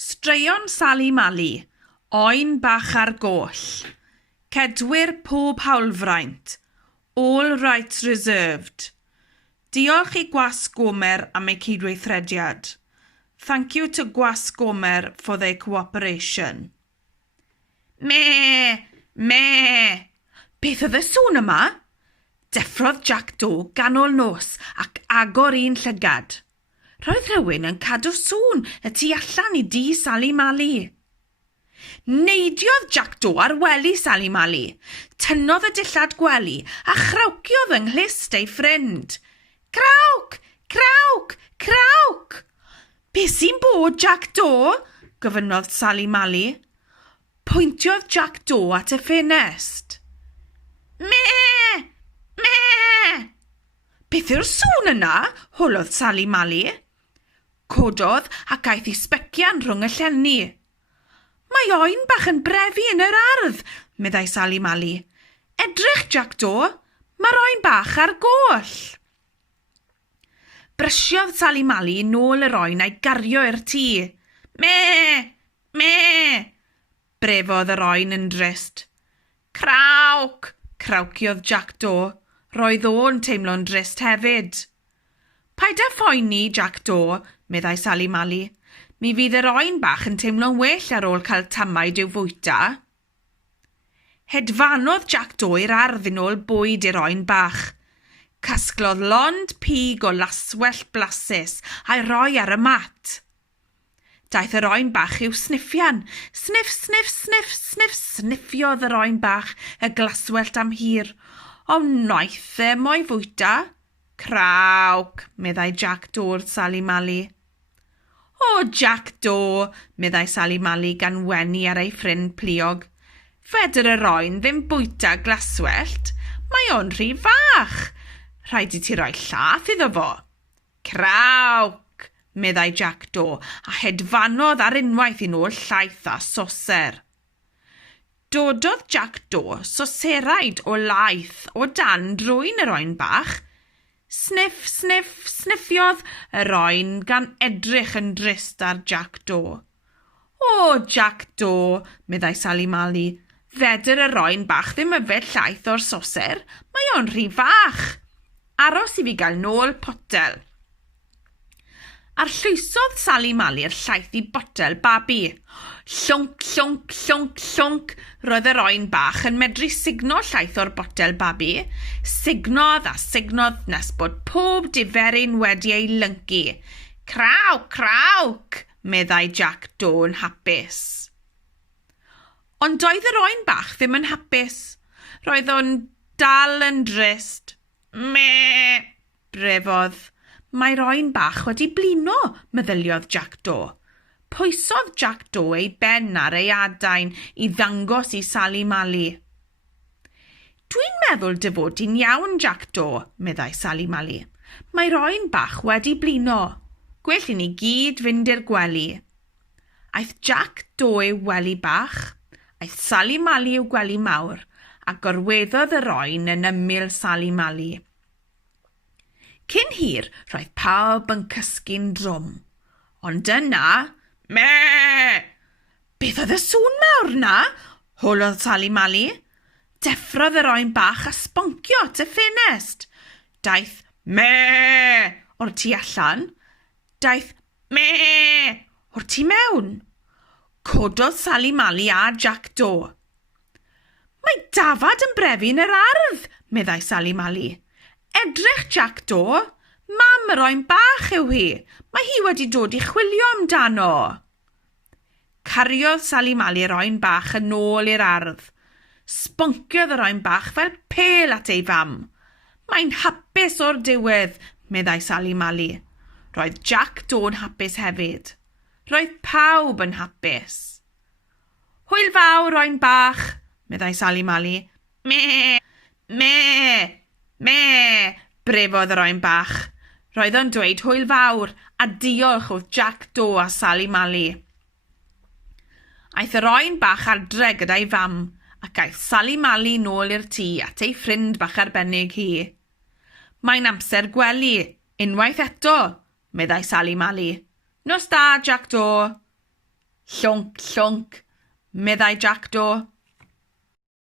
Straeon Sally Mally, oen bach ar goll. Cedwyr pob hawlfraint, all rights reserved. Diolch I Gwas Gomer am ei cydweithrediad. Thank you to Gwas Gomer for their cooperation. Me! Beth oedd y sŵn yma? Deffrodd Jack Do ganol nos ac agor un llygad. Roedd rhywun yn cadw sŵn y tu allan I dŷ Sally Mally. Neidiodd Jack Do ar wely Sally Mally. Tynnodd y dillad gwely a chrawciodd yng nghlist ei ffrind. Crawc! Crawc! Crawc! Be sy'n bod, Jack Do? Gofynnodd Sally Mally. Pwyntiodd Jack Do at y ffenest. Me! Beth yw'r sŵn yna? Hwlodd Sally Mally. Cododd ac aeth I sbecian rhwng y llenni. Mae oen bach yn brefi yn yr ardd, meddai Sally Mally. Edrych, Jack Do, mae'r oen bach ar goll. Brysiodd Sally Mally nôl yr oen a'i gario i'r tŷ. Me! Brefodd yr oen yn drist. Crawc! Crawciodd Jack Do. Roedd o'n teimlo'n drist hefyd. Paid â phoeni, Jack Do, meddai Sally Mally. Mi fydd yr oen bach yn teimlo'n well ar ôl cael tamaid i'w fwyta. Hedfanodd Jack Do i'r ardd yn ôl bwyd i'r oen bach. Casglodd lond pig o laswell blasus a'i roi ar y mat. Daeth yr oen bach i'w sniffian. Sniff, sniff, sniff, sniff, sniffiodd yr oen bach y glaswellt am hir. O noeth e mo'i fwyta. Crawc, meddai Jack Do wrth Sally Mally. O, Jack Do, meddai Sally Mally gan wenu ar ei ffrind pliog. Fedr yr oen ddim bwyta glaswellt. Mae o'n rhy fach. Rhaid I ti roi llath iddo fo. Crawc, meddai Jack Do, a hedfanodd ar unwaith I nôl llaeth a soser. Dododd Jack Do soseraid o laeth o dan drwy'n yr oen bach. Sniff, sniff, sniffiodd yr oen gan edrych yn drist ar Jack Do. O, Jack Do, meddai Sally Mally. Fedr yr oen bach ddim yfed llaeth o'r soser. Mae o'n rhy fach. Aros I fi gael nôl potel. Arllwysodd Sally Mally yr llaeth I botel babi. Llwnc, llwnc, llwnc, llwnc. Roedd yr oen bach yn medru signo llaeth o'r botel babi. Signodd a signodd nes bod pob diferyn wedi ei lyngu. Crawc, crawc, meddai Jack Do yn hapus. Ond doedd yr oen bach ddim yn hapus. Roedd o'n dal yn drist. Me, brefodd. Mae'r oen bach wedi blino, meddyliodd Jack Do. Pwysodd Jack Do ei ben ar ei adain I ddangos I Sally Mally. Dwi'n meddwl dy fod i'n iawn, Jack Do, meddai Sally Mally. Mae'r oen bach wedi blino. Gwell I ni gyd fynd i'r gwely. Aeth Jack Do i'w wely bach, aeth Sally Mally i'w gwely mawr, a gorweddodd yr oen yn ymyl Sally Mally. Cyn hir, roedd pawb yn cysgu'n drwm. Ond yna, me! Beth oedd y sŵn mawr na? Hwlodd Sally Mally. Deffrodd yr oen bach a sboncio at y ffenest. Daeth me o'r tu allan. Daeth me o'r tu mewn. Cododd Sally Mally a Jack Do. Mae dafad yn brefi yn yr ardd, meddai Sally Mally. Edrych, Jack Do. Mam yr oen bach yw hi. Mae hi wedi dod I chwilio amdano. Cariodd Sally Mally yr oen bach yn ôl i'r ardd. Sbonciodd yr oen bach fel pel at ei fam. Mae'n hapus o'r diwedd, meddai Sally Mally. Roedd Jack Do yn hapus hefyd. Roedd pawb yn hapus. Hwyl fawr, oen bach, meddai Sally Mally. Me, brefodd yr oen bach. Roedd o'n dweud hwyl fawr a diolch oedd Jack Do a Sally Mally. Aeth yr oen bach adre gyda'i fam ac aeth Sally Mally nôl i'r tŷ at ei ffrind bach arbennig hi. Mae'n amser gwely, unwaith eto, meddai Sally Mally. Nos da, Jack Do. Llwnc, llwnc, meddai Jack Do.